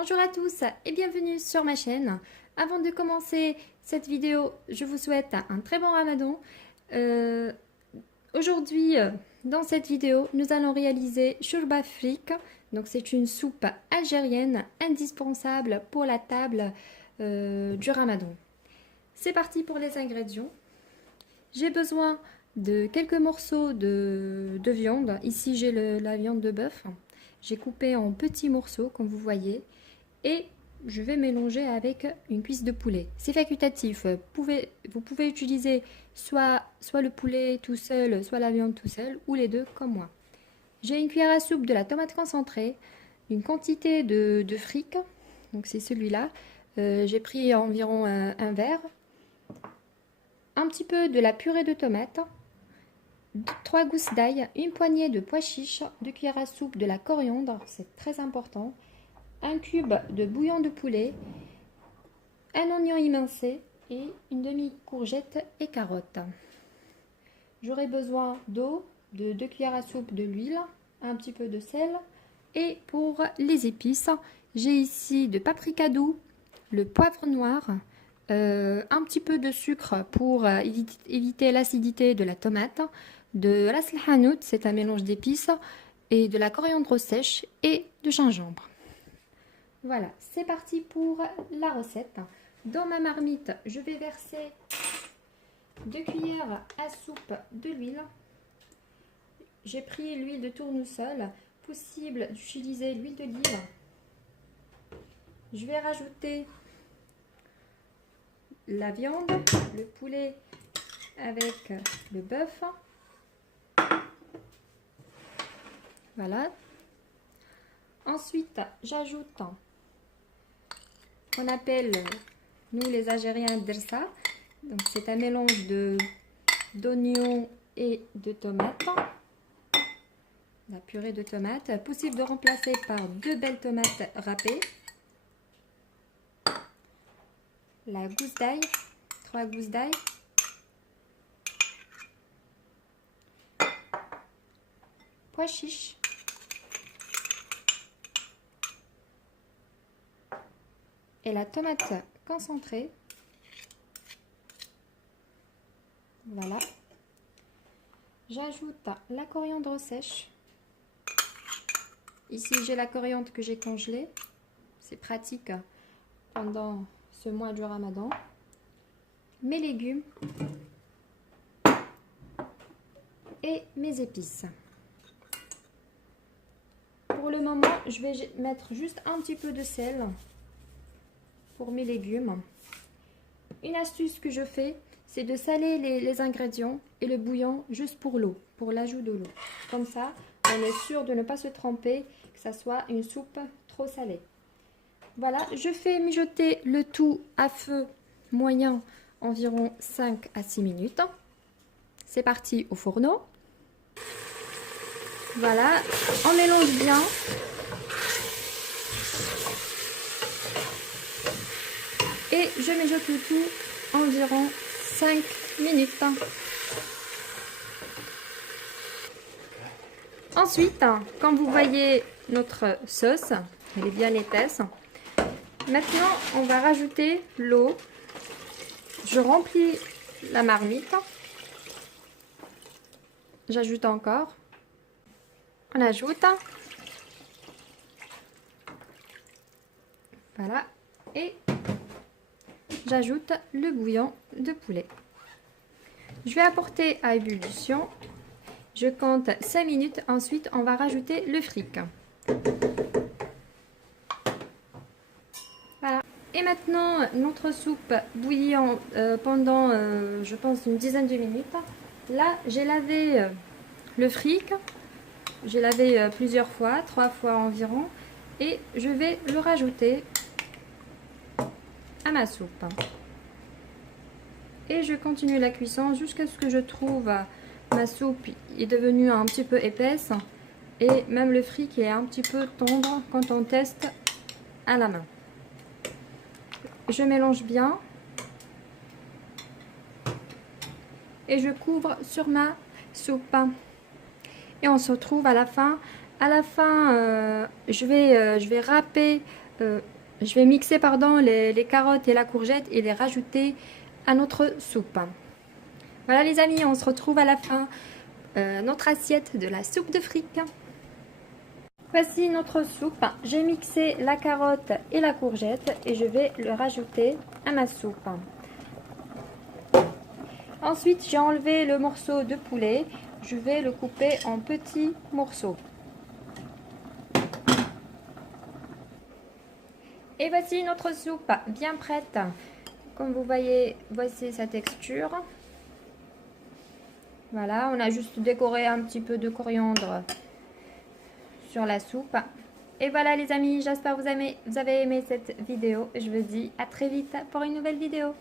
Bonjour à tous et bienvenue sur ma chaîne. Avant de commencer cette vidéo, je vous souhaite un très bon ramadan. Aujourd'hui, dans cette vidéo, nous allons réaliser shurba frik. Donc c'est une soupe algérienne indispensable pour la table du ramadan. C'est parti pour les ingrédients. J'ai besoin de quelques morceaux de viande. Ici j'ai la viande de bœuf. J'ai coupé en petits morceaux comme vous voyez. Et je vais mélanger avec une cuisse de poulet. C'est facultatif. Vous pouvez utiliser soit le poulet tout seul, soit la viande tout seul, ou les deux comme moi. J'ai une cuillère à soupe de la tomate concentrée, une quantité de fric, donc c'est celui-là. J'ai pris environ un verre, un petit peu de la purée de tomate, 3 gousses d'ail, une poignée de pois chiches, 2 cuillères à soupe de la coriandre, c'est très important. Un cube de bouillon de poulet, un oignon émincé et une demi-courgette et carotte. J'aurai besoin d'eau, de 2 cuillères à soupe de l'huile, un petit peu de sel et pour les épices, j'ai ici de paprika doux, le poivre noir, un petit peu de sucre pour éviter l'acidité de la tomate, de la slhanout, c'est un mélange d'épices, et de la coriandre sèche et de gingembre. Voilà, c'est parti pour la recette. Dans ma marmite, je vais verser 2 cuillères à soupe de l'huile. J'ai pris l'huile de tournesol, possible d'utiliser l'huile d'olive. Je vais rajouter la viande, le poulet avec le bœuf. Voilà. Ensuite, j'ajoute qu'on appelle, nous les Algériens, dersa. Donc c'est un mélange d'oignons et de tomates. La purée de tomates, possible de remplacer par 2 belles tomates râpées. La gousse d'ail, 3 gousses d'ail. Pois chiches. Et la tomate concentrée. Voilà. J'ajoute la coriandre sèche. Ici, j'ai la coriandre que j'ai congelée. C'est pratique pendant ce mois du Ramadan. Mes légumes et mes épices. Pour le moment, je vais mettre juste un petit peu de sel pour mes légumes. Une astuce que je fais, c'est de saler les ingrédients et le bouillon juste pour l'eau, pour l'ajout de l'eau. Comme ça, on est sûr de ne pas se tromper, que ça soit une soupe trop salée. Voilà, je fais mijoter le tout à feu moyen environ 5 à 6 minutes. C'est parti au fourneau. Voilà, on mélange bien. Et je mijote le tout environ 5 minutes. Ensuite, quand vous voyez notre sauce, elle est bien épaisse. Maintenant, on va rajouter l'eau. Je remplis la marmite. J'ajoute encore. On ajoute. Voilà. Et j'ajoute le bouillon de poulet. Je vais apporter à ébullition. Je compte 5 minutes. Ensuite, on va rajouter le fric. Voilà. Et maintenant, notre soupe bouillit pendant, je pense, une dizaine de minutes. Là, j'ai lavé le fric. J'ai lavé plusieurs fois, 3 fois environ. Et je vais le rajouter à ma soupe. Et je continue la cuisson jusqu'à ce que je trouve ma soupe est devenue un petit peu épaisse et même le fric est un petit peu tendre quand on teste à la main. Je mélange bien et je couvre sur ma soupe. Et on se retrouve à la fin À la fin, je vais râper, je vais mixer pardon, les carottes et la courgette et les rajouter à notre soupe. Voilà les amis, on se retrouve à la fin. Notre assiette de la soupe de fric. Voici notre soupe. J'ai mixé la carotte et la courgette et je vais le rajouter à ma soupe. Ensuite, j'ai enlevé le morceau de poulet. Je vais le couper en petits morceaux. Et voici notre soupe bien prête. Comme vous voyez, voici sa texture. Voilà, on a juste décoré un petit peu de coriandre sur la soupe. Et voilà les amis, j'espère que vous avez aimé cette vidéo. Je vous dis à très vite pour une nouvelle vidéo.